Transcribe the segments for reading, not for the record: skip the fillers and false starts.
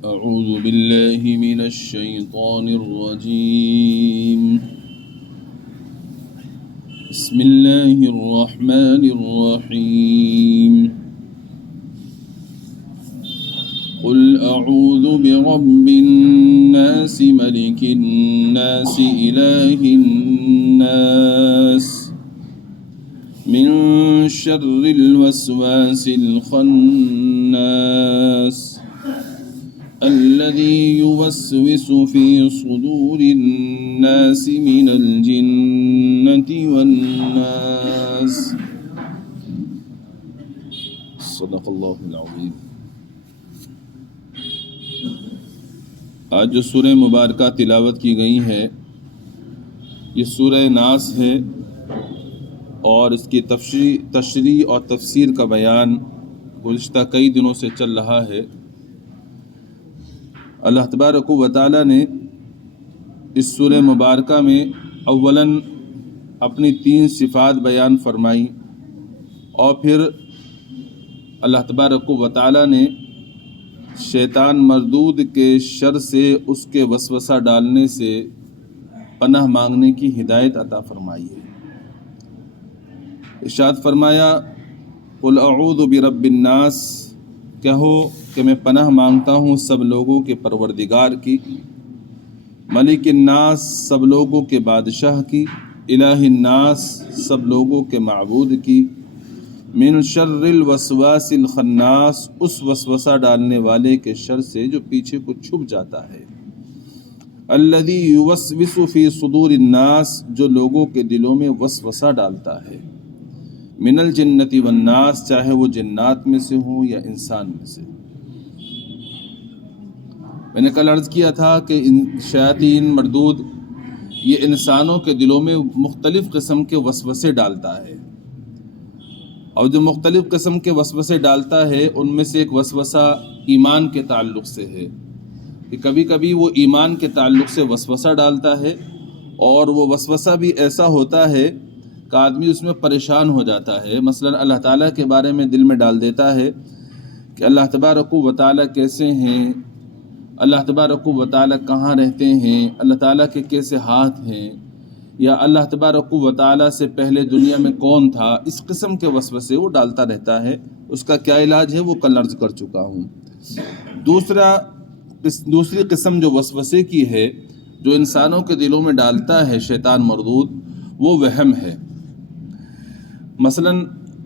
أعوذ بالله من الشيطان الرجيم. بسم الله الرحمن الرحيم. قل أعوذ برب الناس ملك الناس إله الناس من شر الوسواس الخناس الذي يوسوس في صدور الناس من الجنة والناس. صدق اللہ العظیم. آج جو سورہ مبارکہ تلاوت کی گئی ہے یہ سورہ ناس ہے، اور اس کی تشریح اور تفسیر کا بیان گزشتہ کئی دنوں سے چل رہا ہے. اللہ تبارک و تعالی نے اس سورہ مبارکہ میں اولاً اپنی 3 صفات بیان فرمائی، اور پھر اللہ تبارک و تعالی نے شیطان مردود کے شر سے، اس کے وسوسہ ڈالنے سے پناہ مانگنے کی ہدایت عطا فرمائی ہے. ارشاد فرمایا قل اعوذ برب الناس، کہو کہ میں پناہ مانگتا ہوں سب لوگوں کے پروردگار کی، ملک الناس سب لوگوں کے بادشاہ کی، الہ الناس سب لوگوں کے معبود کی، من شر الوسواس الخناس اس وسوسہ ڈالنے والے کے شر سے جو پیچھے کو چھپ جاتا ہے، الذی یوسوس فی صدور الناس جو لوگوں کے دلوں میں وسوسہ ڈالتا ہے، من الجنۃ والناس چاہے وہ جنات میں سے ہوں یا انسان میں سے. میں نے کل عرض کیا تھا کہ شیاطین مردود یہ انسانوں کے دلوں میں مختلف قسم کے وسوسے ڈالتا ہے، اور جو مختلف قسم کے وسوسے ڈالتا ہے ان میں سے ایک وسوسہ ایمان کے تعلق سے ہے، کہ کبھی کبھی وہ ایمان کے تعلق سے وسوسہ ڈالتا ہے، اور وہ وسوسہ بھی ایسا ہوتا ہے کہ آدمی اس میں پریشان ہو جاتا ہے. مثلا اللہ تعالیٰ کے بارے میں دل میں ڈال دیتا ہے کہ اللہ تبارک و تعالیٰ کیسے ہیں، اللہ تبارک و تعالیٰ کہاں رہتے ہیں، اللہ تعالیٰ کے کیسے ہاتھ ہیں، یا اللہ تبارک و تعالیٰ سے پہلے دنیا میں کون تھا. اس قسم کے وسوسے وہ ڈالتا رہتا ہے. اس کا کیا علاج ہے وہ کل عرض کر چکا ہوں. دوسری قسم جو وسوسے کی ہے جو انسانوں کے دلوں میں ڈالتا ہے شیطان مردود، وہ وہم ہے. مثلا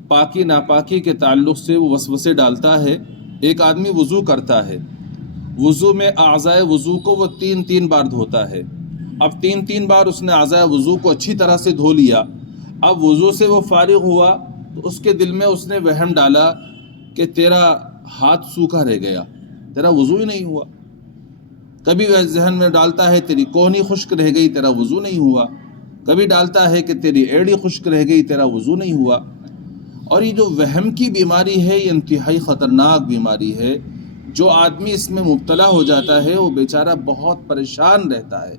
پاکی ناپاکی کے تعلق سے وہ وسوسے ڈالتا ہے. ایک آدمی وضو کرتا ہے، وضو میں اعضائے وضو کو وہ 3 بار دھوتا ہے. اب 3 بار اس نے اعضائے وضو کو اچھی طرح سے دھو لیا. اب وضو سے وہ فارغ ہوا تو اس کے دل میں اس نے وہم ڈالا کہ تیرا ہاتھ سوکھا رہ گیا، تیرا وضو ہی نہیں ہوا. کبھی وہ ذہن میں ڈالتا ہے تیری کوہنی خشک رہ گئی، تیرا وضو نہیں ہوا. کبھی ڈالتا ہے کہ تیری ایڑی خشک رہ گئی، تیرا وضو نہیں ہوا. اور یہ جو وہم کی بیماری ہے یہ انتہائی خطرناک بیماری ہے. جو آدمی اس میں مبتلا ہو جاتا ہے وہ بیچارہ بہت پریشان رہتا ہے.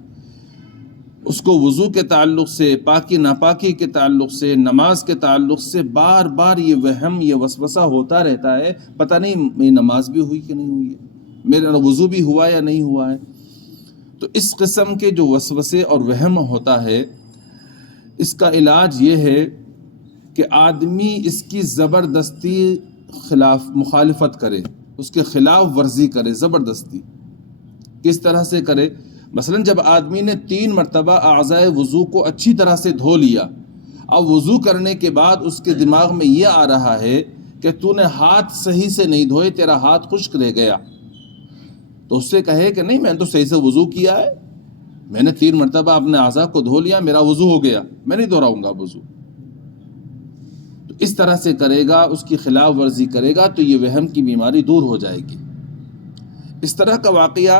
اس کو وضو کے تعلق سے، پاکی ناپاکی کے تعلق سے، نماز کے تعلق سے بار بار یہ وہم، یہ وسوسہ ہوتا رہتا ہے. پتہ نہیں میری نماز بھی ہوئی کہ نہیں ہوئی ہے، میرا وضو بھی ہوا یا نہیں ہوا ہے. تو اس قسم کے جو وسوسے اور وہم ہوتا ہے، اس کا علاج یہ ہے کہ آدمی اس کی زبردستی مخالفت کرے، اس کے خلاف ورزی کرے زبردستی. کس طرح سے کرے؟ مثلا جب آدمی نے 3 مرتبہ اعضائے وضو کو اچھی طرح سے دھو لیا، اب وضو کرنے کے بعد اس کے دماغ میں یہ آ رہا ہے کہ تو نے ہاتھ صحیح سے نہیں دھوئے، تیرا ہاتھ خشک رہ گیا. تو اس سے کہے کہ نہیں میں نے تو صحیح سے وضو کیا ہے، میں نے 3 مرتبہ اپنے اعضاء کو دھو لیا، میرا وضو ہو گیا، میں نہیں دہراؤں گا وضو. تو اس طرح سے کرے گا، اس کی خلاف ورزی کرے گا تو یہ وہم کی بیماری دور ہو جائے گی. اس طرح کا واقعہ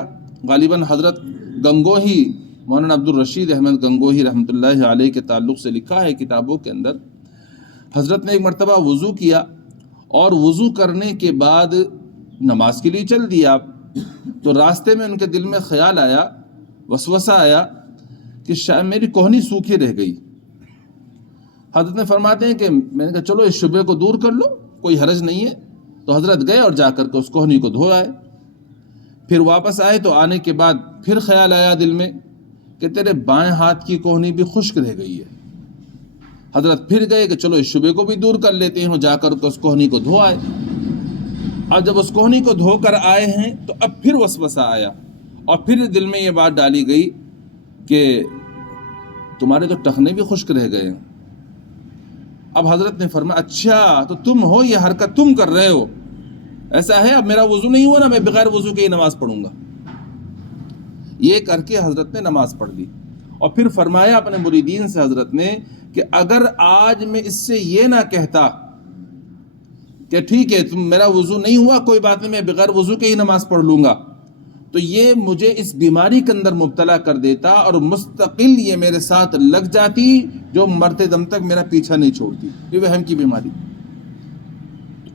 غالباً حضرت گنگوہی، مولانا عبدالرشید احمد گنگوہی رحمۃ اللہ علیہ کے تعلق سے لکھا ہے کتابوں کے اندر. حضرت نے ایک مرتبہ وضو کیا، اور وضو کرنے کے بعد نماز کے لیے چل دیا. تو راستے میں ان کے دل میں خیال آیا، وسوسہ آیا کہ شاید میری کوہنی سوکھی رہ گئی. حضرت نے فرماتے ہیں کہ میں نے کہا چلو اس شبے کو دور کر لو، کوئی حرج نہیں ہے. تو حضرت گئے اور جا کر کے اس کوہنی کو دھو آئے. پھر واپس آئے تو آنے کے بعد پھر خیال آیا دل میں کہ تیرے بائیں ہاتھ کی کوہنی بھی خشک رہ گئی ہے۔ حضرت پھر گئے کہ چلو اس شبے کو بھی دور کر لیتے ہیں، جا کر اس کوہنی کو دھو آئے۔ اب جب اس کوہنی کو دھو کر آئے ہیں تو اب پھر وسوسہ آیا اور پھر دل میں یہ بات ڈالی گئی کہ تمہارے تو ٹخنے بھی خشک رہ گئے ہیں۔ اب حضرت نے فرمایا اچھا تو تم ہو، یہ حرکت تم کر رہے ہو، ایسا ہے اب میرا وضو نہیں ہوا نا، میں بغیر وضو کے ہی نماز پڑھوں گا۔ یہ کر کے حضرت نے نماز پڑھ لی اور پھر فرمایا اپنے مریدین سے حضرت نے کہ اگر آج میں اس سے یہ نہ کہتا کہ ٹھیک ہے تم میرا وضو نہیں ہوا کوئی بات نہیں، میں بغیر وضو کے ہی نماز پڑھ لوں گا، تو یہ مجھے اس بیماری کے اندر مبتلا کر دیتا اور مستقل یہ میرے ساتھ لگ جاتی جو مرتے دم تک میرا پیچھا نہیں چھوڑتی، یہ وہم کی بیماری۔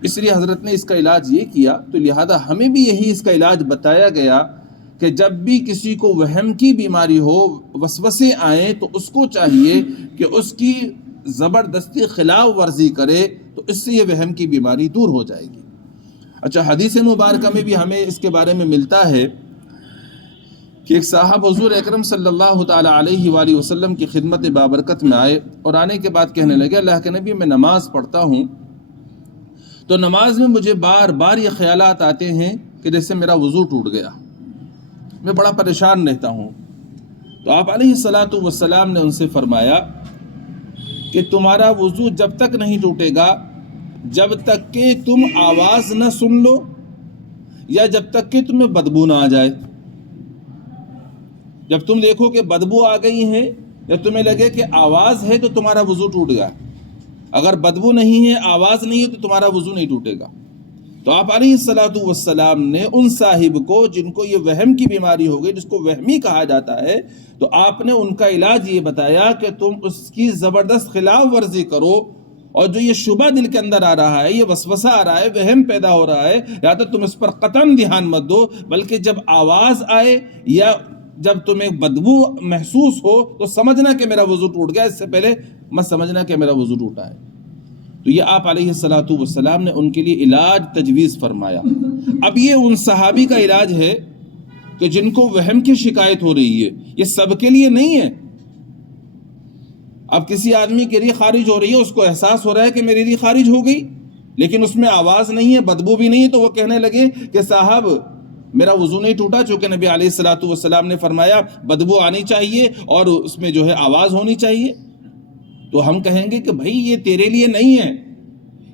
اس لیے حضرت نے اس کا علاج یہ کیا، تو لہذا ہمیں بھی یہی اس کا علاج بتایا گیا کہ جب بھی کسی کو وہم کی بیماری ہو، وسوسے آئیں، تو اس کو چاہیے کہ اس کی زبردستی خلاف ورزی کرے، تو اس سے یہ وہم کی بیماری دور ہو جائے گی۔ اچھا، حدیث مبارکہ میں بھی ہمیں اس کے بارے میں ملتا ہے کہ ایک صاحب حضور اکرم صلی اللہ تعالی علیہ وآلہ وسلم کی خدمت بابرکت میں آئے اور آنے کے بعد کہنے لگے اللہ کے نبی میں نماز پڑھتا ہوں تو نماز میں مجھے بار بار یہ خیالات آتے ہیں کہ جیسے میرا وضو ٹوٹ گیا، میں بڑا پریشان رہتا ہوں۔ تو آپ علیہ الصلاۃ والسلام نے ان سے فرمایا کہ تمہارا وضو جب تک نہیں ٹوٹے گا جب تک کہ تم آواز نہ سن لو یا جب تک کہ تمہیں بدبو نہ آ جائے۔ جب تم دیکھو کہ بدبو آ گئی ہے یا تمہیں لگے کہ آواز ہے تو تمہارا وضو ٹوٹ گیا، اگر بدبو نہیں ہے، آواز نہیں ہے تو تمہارا وضو نہیں ٹوٹے گا۔ تو آپ علیہ الصلاۃ والسلام نے ان صاحب کو جن کو یہ وہم کی بیماری ہو گئی، جس کو وہمی کہا جاتا ہے، تو آپ نے ان کا علاج یہ بتایا کہ تم اس کی زبردست خلاف ورزی کرو، اور جو یہ شبہ دل کے اندر آ رہا ہے، یہ وسوسہ آ رہا ہے، وہم پیدا ہو رہا ہے، یا تو تم اس پر قطعاً دھیان مت دو، بلکہ جب آواز آئے یا جب تمہیں بدبو محسوس ہو تو سمجھنا کہ میرا وضو ٹوٹ گیا، اس سے پہلے مت سمجھنا کہ میرا وضو ٹوٹا ہے۔ تو یہ آپ علیہ الصلاۃ والسلام نے ان کے لیے علاج تجویز فرمایا۔ اب یہ ان صحابی کا علاج ہے کہ جن کو وہم کی شکایت ہو رہی ہے، یہ سب کے لیے نہیں ہے۔ اب کسی آدمی کی ریح خارج ہو رہی ہے، اس کو احساس ہو رہا ہے کہ میری ریح خارج ہو گئی، لیکن اس میں آواز نہیں ہے، بدبو بھی نہیں ہے، تو وہ کہنے لگے کہ صاحب میرا وضو نہیں ٹوٹا، چونکہ نبی علیہ الصلاۃ والسلام نے فرمایا بدبو آنی چاہیے اور اس میں جو ہے آواز ہونی چاہیے۔ تو ہم کہیں گے کہ بھائی یہ تیرے لیے نہیں ہے،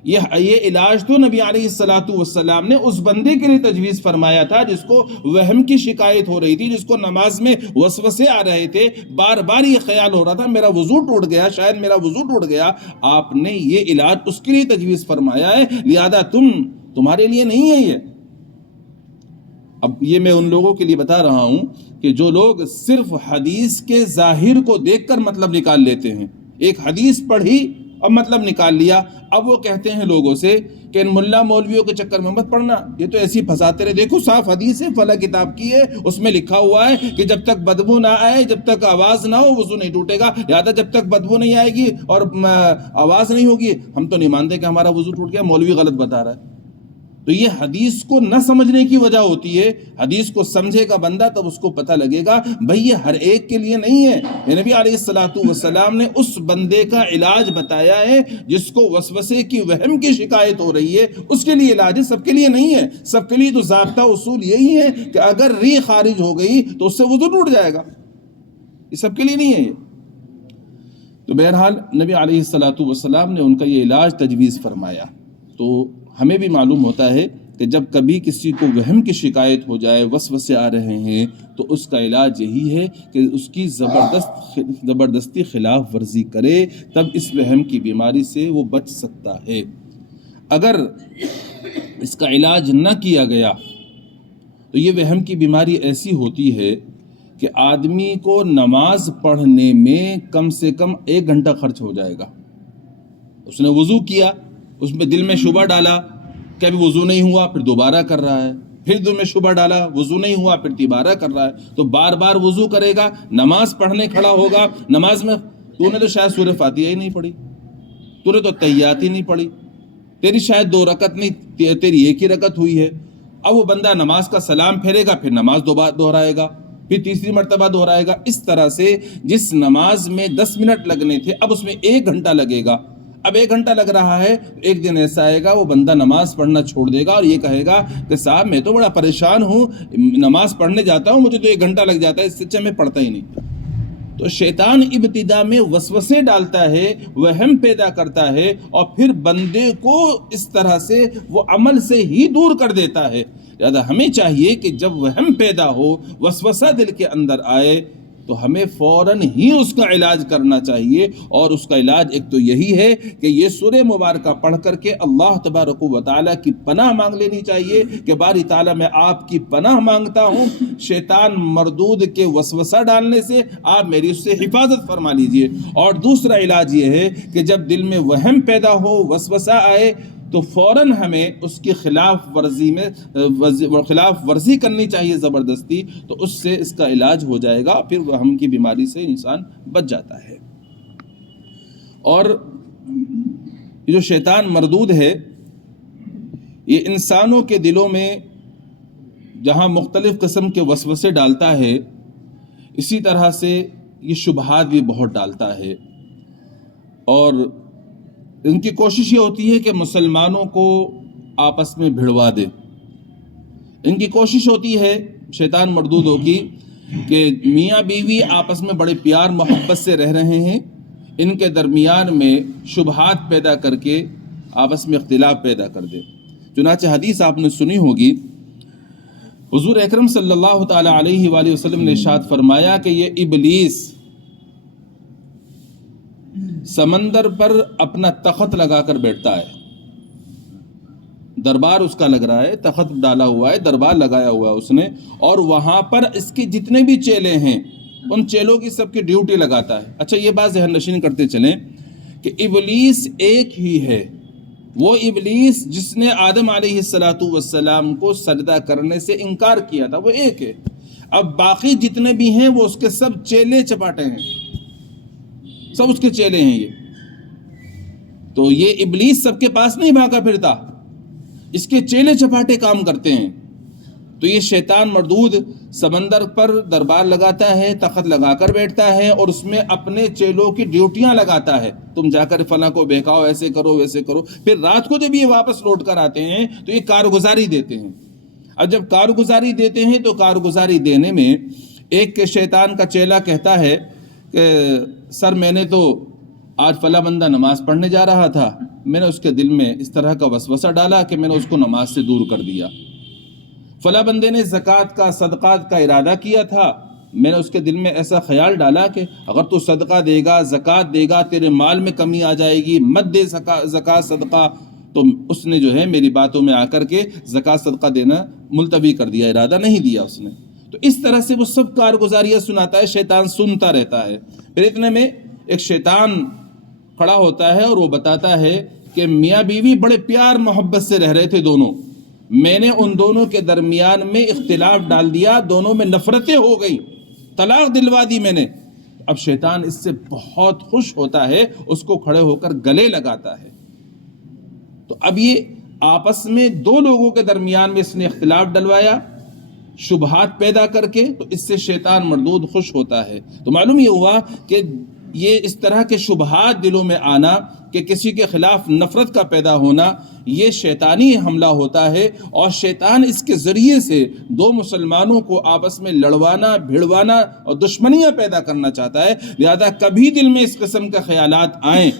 یہ علاج تو نبی علیہ الصلاۃ والسلام نے اس بندے کے لیے تجویز فرمایا تھا جس کو وہم کی شکایت ہو رہی تھی، جس کو نماز میں وسوسے آ رہے تھے، بار بار یہ خیال ہو رہا تھا میرا وضو ٹوٹ گیا، شاید میرا وضو ٹوٹ گیا۔ آپ نے یہ علاج اس کے لیے تجویز فرمایا ہے، لہذا تمہارے لیے نہیں ہے یہ۔ اب یہ میں ان لوگوں کے لیے بتا رہا ہوں کہ جو لوگ صرف حدیث کے ظاہر کو دیکھ کر مطلب نکال لیتے ہیں، ایک حدیث پڑھی اور مطلب نکال لیا، اب وہ کہتے ہیں لوگوں سے کہ ان ملا مولویوں کے چکر میں مت پڑنا، یہ تو ایسی پھنساتے رہے، دیکھو صاف حدیث ہے، فلاں کتاب کی ہے، اس میں لکھا ہوا ہے کہ جب تک بدبو نہ آئے، جب تک آواز نہ ہو، وضو نہیں ٹوٹے گا، لہٰذا جب تک بدبو نہیں آئے گی اور آواز نہیں ہوگی ہم تو نہیں مانتے کہ ہمارا وضو ٹوٹ گیا، مولوی غلط بتا رہا ہے۔ تو یہ حدیث کو نہ سمجھنے کی وجہ ہوتی ہے۔ حدیث کو سمجھے گا بندہ تب اس کو پتہ لگے گا بھئی یہ ہر ایک کے لیے نہیں ہے۔ یہ نبی علیہ الصلاۃ والسلام نے اس بندے کا علاج بتایا ہے جس کو وسوسے کی وہم کی شکایت ہو رہی ہے، اس کے لیے علاج ہے، سب کے لیے نہیں ہے۔ سب کے لیے تو ضابطہ اصول یہی ہے کہ اگر ریح خارج ہو گئی تو اس سے وضو ٹوٹ جائے گا، یہ سب کے لیے نہیں ہے یہ۔ تو بہرحال نبی علیہ الصلاۃ والسلام نے ان کا یہ علاج تجویز فرمایا۔ تو ہمیں بھی معلوم ہوتا ہے کہ جب کبھی کسی کو وہم کی شکایت ہو جائے، وسوسے آ رہے ہیں، تو اس کا علاج یہی ہے کہ اس کی زبردستی خلاف ورزی کرے، تب اس وہم کی بیماری سے وہ بچ سکتا ہے۔ اگر اس کا علاج نہ کیا گیا تو یہ وہم کی بیماری ایسی ہوتی ہے کہ آدمی کو نماز پڑھنے میں کم سے کم 1 گھنٹہ خرچ ہو جائے گا۔ اس نے وضو کیا، اس میں دل میں شبہ ڈالا کہ ابھی وضو نہیں ہوا، پھر دوبارہ کر رہا ہے، پھر دل میں شبہ ڈالا وضو نہیں ہوا، پھر دوبارہ کر رہا ہے، تو بار بار وضو کرے گا، نماز پڑھنے کھڑا ہوگا، نماز میں تو نے تو شاید سورہ فاتحہ ہی نہیں پڑھی، تو نے تو تحیات ہی نہیں پڑھی، تیری شاید 2 رکعت نہیں، تیری 1 ہی رکعت ہوئی ہے۔ اب وہ بندہ نماز کا سلام پھیرے گا، پھر نماز دہرائے گا، پھر تیسری مرتبہ دہرائے گا. اس طرح سے جس نماز میں 10 منٹ لگنے تھے اب اس میں 1 گھنٹہ لگے گا. اب 1 گھنٹہ لگ رہا ہے، ایک دن ایسا آئے گا وہ بندہ نماز پڑھنا چھوڑ دے گا اور یہ کہے گا کہ صاحب میں تو بڑا پریشان ہوں، نماز پڑھنے جاتا ہوں مجھے تو 1 گھنٹہ لگ جاتا ہے، اس سے اچھا میں پڑھتا ہی نہیں. تو شیطان ابتدا میں وسوسے ڈالتا ہے، وہم پیدا کرتا ہے، اور پھر بندے کو اس طرح سے وہ عمل سے ہی دور کر دیتا ہے. لہذا ہمیں چاہیے کہ جب وہم پیدا ہو، وسوسہ دل کے اندر آئے، تو ہمیں فوراً ہی اس کا علاج کرنا چاہیے. اور اس کا علاج ایک تو یہی ہے کہ یہ سورہ مبارکہ پڑھ کر کے اللہ تبارک و تعالیٰ کی پناہ مانگ لینی چاہیے کہ باری تعالیٰ میں آپ کی پناہ مانگتا ہوں شیطان مردود کے وسوسہ ڈالنے سے، آپ میری اس سے حفاظت فرما لیجئے. اور دوسرا علاج یہ ہے کہ جب دل میں وہم پیدا ہو، وسوسہ آئے، تو فوراً ہمیں اس کی خلاف ورزی کرنی چاہیے زبردستی، تو اس سے اس کا علاج ہو جائے گا، پھر وہم کی بیماری سے انسان بچ جاتا ہے. اور یہ جو شیطان مردود ہے یہ انسانوں کے دلوں میں جہاں مختلف قسم کے وسوسے ڈالتا ہے، اسی طرح سے یہ شبہات بھی بہت ڈالتا ہے. اور ان کی کوشش یہ ہوتی ہے کہ مسلمانوں کو آپس میں بھڑوا دے. ان کی کوشش ہوتی ہے شیطان مردودوں کی کہ میاں بیوی آپس میں بڑے پیار محبت سے رہ رہے ہیں، ان کے درمیان میں شبہات پیدا کر کے آپس میں اختلاف پیدا کر دے. چنانچہ حدیث آپ نے سنی ہوگی، حضور اکرم صلی اللہ تعالی علیہ وآلہ وسلم نے ارشاد فرمایا کہ یہ ابلیس سمندر پر اپنا تخت لگا کر بیٹھتا ہے. دربار اس کا لگ رہا ہے، تخت ڈالا ہوا ہے، دربار لگایا ہوا ہے اس نے، اور وہاں پر اس کے جتنے بھی چیلے ہیں ان چیلوں کی سب کی ڈیوٹی لگاتا ہے. اچھا یہ بات ذہن نشین کرتے چلیں کہ ابلیس ایک ہی ہے، وہ ابلیس جس نے آدم علیہ السلام کو سجدہ کرنے سے انکار کیا تھا وہ ایک ہے. اب باقی جتنے بھی ہیں وہ اس کے سب چیلے چپاٹے ہیں، سب اس کے چیلے ہیں. یہ تو یہ ابلیس سب کے پاس نہیں بھاگا پھرتا، اس کے چیلے چپاٹے کام کرتے ہیں. تو یہ شیطان مردود سمندر پر دربار لگاتا ہے، تخت لگا کر بیٹھتا ہے اور اس میں اپنے چیلوں کی ڈیوٹیاں لگاتا ہے، تم جا کر فلاں کو بہکاؤ، ایسے کرو ویسے کرو. پھر رات کو جب یہ واپس لوٹ کر آتے ہیں تو یہ کارگزاری دیتے ہیں. اور جب کارگزاری دیتے ہیں تو کارگزاری دینے میں ایک شیطان کا چیلا کہتا ہے کہ سر میں نے تو آج فلاں بندہ نماز پڑھنے جا رہا تھا، میں نے اس کے دل میں اس طرح کا وسوسہ ڈالا کہ میں نے اس کو نماز سے دور کر دیا. فلاں بندے نے زکوٰۃ کا صدقات کا ارادہ کیا تھا، میں نے اس کے دل میں ایسا خیال ڈالا کہ اگر تو صدقہ دے گا، زکوٰۃ دے گا، تیرے مال میں کمی آ جائے گی، مت دے زکوٰۃ صدقہ. تو اس نے جو ہے میری باتوں میں آ کر کے زکوٰۃ صدقہ دینا ملتوی کر دیا، ارادہ نہیں دیا اس نے. تو اس طرح سے وہ سب کارگزاریاں سناتا ہے، شیطان سنتا رہتا ہے. پھر اتنے میں ایک شیطان کھڑا ہوتا ہے اور وہ بتاتا ہے کہ میاں بیوی بڑے پیار محبت سے رہ رہے تھے دونوں، میں نے ان دونوں کے درمیان میں اختلاف ڈال دیا، دونوں میں نفرتیں ہو گئی، طلاق دلوا دی میں نے. اب شیطان اس سے بہت خوش ہوتا ہے، اس کو کھڑے ہو کر گلے لگاتا ہے. تو اب یہ آپس میں دو لوگوں کے درمیان میں اس نے اختلاف ڈلوایا شبہات پیدا کر کے، تو اس سے شیطان مردود خوش ہوتا ہے. تو معلوم یہ ہوا کہ یہ اس طرح کے شبہات دلوں میں آنا، کہ کسی کے خلاف نفرت کا پیدا ہونا، یہ شیطانی حملہ ہوتا ہے. اور شیطان اس کے ذریعے سے دو مسلمانوں کو آپس میں لڑوانا، بھڑوانا اور دشمنیاں پیدا کرنا چاہتا ہے. لہذا کبھی دل میں اس قسم کے خیالات آئیں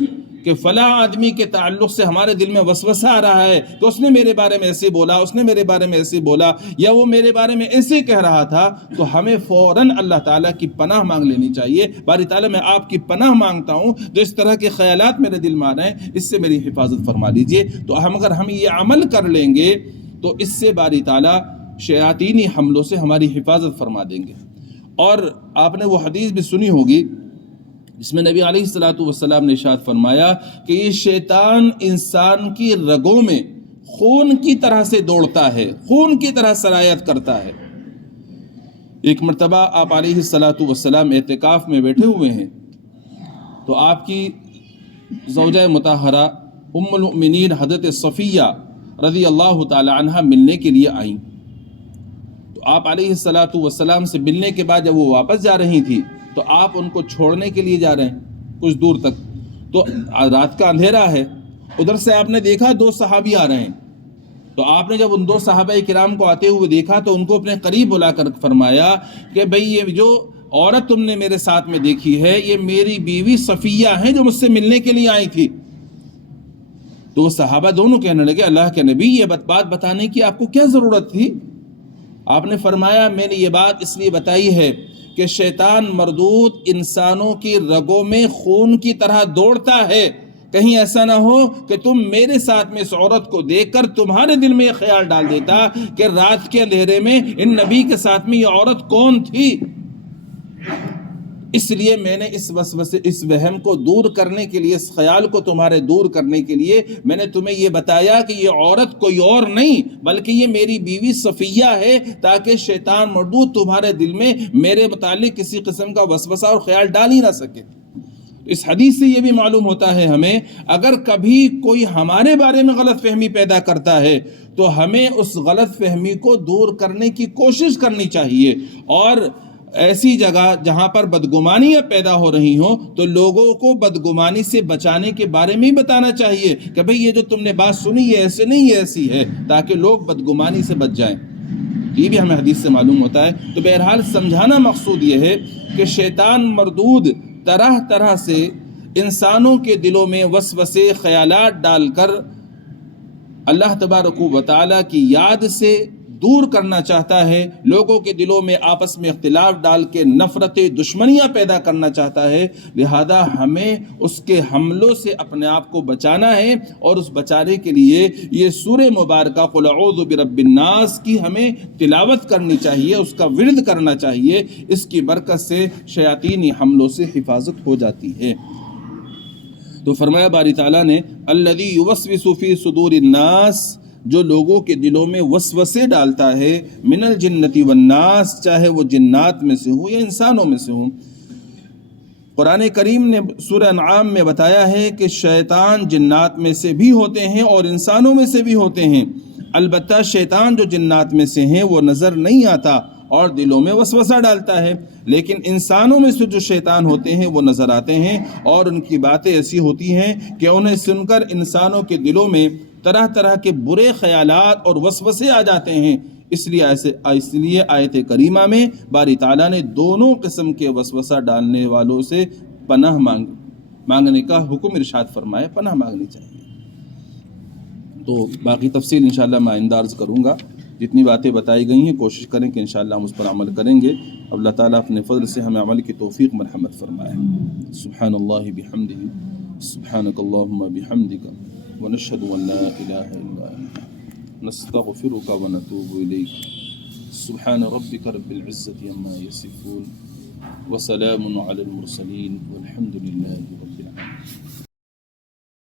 کہ فلاں آدمی کے تعلق سے ہمارے دل میں وسوسہ آ رہا ہے کہ اس نے میرے بارے میں ایسے بولا، اس نے میرے بارے میں ایسے بولا، یا وہ میرے بارے میں ایسے کہہ رہا تھا، تو ہمیں فوراً اللہ تعالیٰ کی پناہ مانگ لینی چاہیے. باری تعالیٰ میں آپ کی پناہ مانگتا ہوں، جو اس طرح کے خیالات میرے دل میں آ رہے ہیں اس سے میری حفاظت فرما لیجئے. تو اگر ہم یہ عمل کر لیں گے تو اس سے باری تعالیٰ شیاطینی حملوں سے ہماری حفاظت فرما دیں گے. اور آپ نے وہ حدیث بھی سنی ہوگی جس میں نبی علیہ الصلوۃ نے ارشاد فرمایا کہ یہ شیطان انسان کی رگوں میں خون کی طرح سے دوڑتا ہے، خون کی طرح سرایت کرتا ہے. ایک مرتبہ آپ علیہ الصلوۃ اعتکاف میں بیٹھے ہوئے ہیں تو آپ کی زوجہ مطہرہ ام المؤمنین حضرت صفیہ رضی اللہ تعالی عنہ ملنے کے لیے آئیں. آپ علیہ الصلاۃ والسلام سے ملنے کے بعد جب وہ واپس جا رہی تھی تو آپ ان کو چھوڑنے کے لیے جا رہے ہیں کچھ دور تک، تو رات کا اندھیرا ہے، ادھر سے آپ نے دیکھا 2 صحابی آ رہے ہیں، تو آپ نے جب ان 2 صحابہ کرام کو آتے ہوئے دیکھا تو ان کو اپنے قریب بلا کر فرمایا کہ بھئی یہ جو عورت تم نے میرے ساتھ میں دیکھی ہے یہ میری بیوی صفیہ ہے جو مجھ سے ملنے کے لیے آئی تھی۔ تو وہ صحابہ دونوں کہنے لگے اللہ کے نبی یہ بات بتانے کی آپ کو کیا ضرورت تھی؟ آپ نے فرمایا میں نے یہ بات اس لیے بتائی ہے کہ شیطان مردود انسانوں کی رگوں میں خون کی طرح دوڑتا ہے، کہیں ایسا نہ ہو کہ تم میرے ساتھ میں اس عورت کو دیکھ کر تمہارے دل میں یہ خیال ڈال دیتا کہ رات کے اندھیرے میں ان نبی کے ساتھ میں یہ عورت کون تھی۔ اس لیے میں نے اس وسوسے اس وہم کو دور کرنے کے لیے، اس خیال کو تمہارے دور کرنے کے لیے میں نے تمہیں یہ بتایا کہ یہ عورت کوئی اور نہیں بلکہ یہ میری بیوی صفیہ ہے، تاکہ شیطان مردود تمہارے دل میں میرے متعلق کسی قسم کا وسوسہ اور خیال ڈال ہی نہ سکے۔ اس حدیث سے یہ بھی معلوم ہوتا ہے ہمیں اگر کبھی کوئی ہمارے بارے میں غلط فہمی پیدا کرتا ہے تو ہمیں اس غلط فہمی کو دور کرنے کی کوشش کرنی چاہیے، اور ایسی جگہ جہاں پر بدگمانیاں پیدا ہو رہی ہوں تو لوگوں کو بدگمانی سے بچانے کے بارے میں ہی بتانا چاہیے کہ بھئی یہ جو تم نے بات سنی ہے ایسے نہیں، یہ ایسی ہے، تاکہ لوگ بدگمانی سے بچ جائیں۔ یہ بھی ہمیں حدیث سے معلوم ہوتا ہے۔ تو بہرحال سمجھانا مقصود یہ ہے کہ شیطان مردود طرح طرح سے انسانوں کے دلوں میں وسوسے خیالات ڈال کر اللہ تبارک و تعالیٰ کی یاد سے دور کرنا چاہتا ہے، لوگوں کے دلوں میں آپس میں اختلاف ڈال کے نفرتیں دشمنیاں پیدا کرنا چاہتا ہے، لہذا ہمیں اس کے حملوں سے اپنے آپ کو بچانا ہے، اور اس بچانے کے لیے یہ سورہ مبارکہ قل اعوذ برب الناس کی ہمیں تلاوت کرنی چاہیے، اس کا ورد کرنا چاہیے، اس کی برکت سے شیاطینی حملوں سے حفاظت ہو جاتی ہے۔ تو فرمایا باری تعالیٰ نے الذی یوسوس فی صدور الناس، جو لوگوں کے دلوں میں وسوسے ڈالتا ہے، من الجنۃ والناس، چاہے وہ جنات میں سے ہوں یا انسانوں میں سے ہوں۔ قرآن کریم نے سورہ انعام میں بتایا ہے کہ شیطان جنات میں سے بھی ہوتے ہیں اور انسانوں میں سے بھی ہوتے ہیں، البتہ شیطان جو جنات میں سے ہیں وہ نظر نہیں آتا اور دلوں میں وسوسہ ڈالتا ہے، لیکن انسانوں میں سے جو شیطان ہوتے ہیں وہ نظر آتے ہیں، اور ان کی باتیں ایسی ہوتی ہیں کہ انہیں سن کر انسانوں کے دلوں میں طرح طرح کے برے خیالات اور وسوسے آ جاتے ہیں۔ اس لیے آیت کریمہ میں باری تعالیٰ نے دونوں قسم کے وسوسہ ڈالنے والوں سے پناہ مانگنے کا حکم ارشاد فرمایا، پناہ مانگنی چاہیے۔ تو باقی تفصیل انشاءاللہ میں آئندہ عرض کروں گا۔ جتنی باتیں بتائی گئی ہیں کوشش کریں کہ انشاءاللہ ہم اس پر عمل کریں گے۔ اب اللہ تعالیٰ اپنے فضل سے ہمیں عمل کی توفیق مرحمت فرمائے۔ سبحان اللہ بحمدہ، سبحانک اللہم بحمدک، ونشہد ان لا الہ الا انت، نستغفرک ونتوب الیک۔ سبحان ربک رب العزة عما یصفون، وسلام علی المرسلین، والحمد للہ رب العالمین۔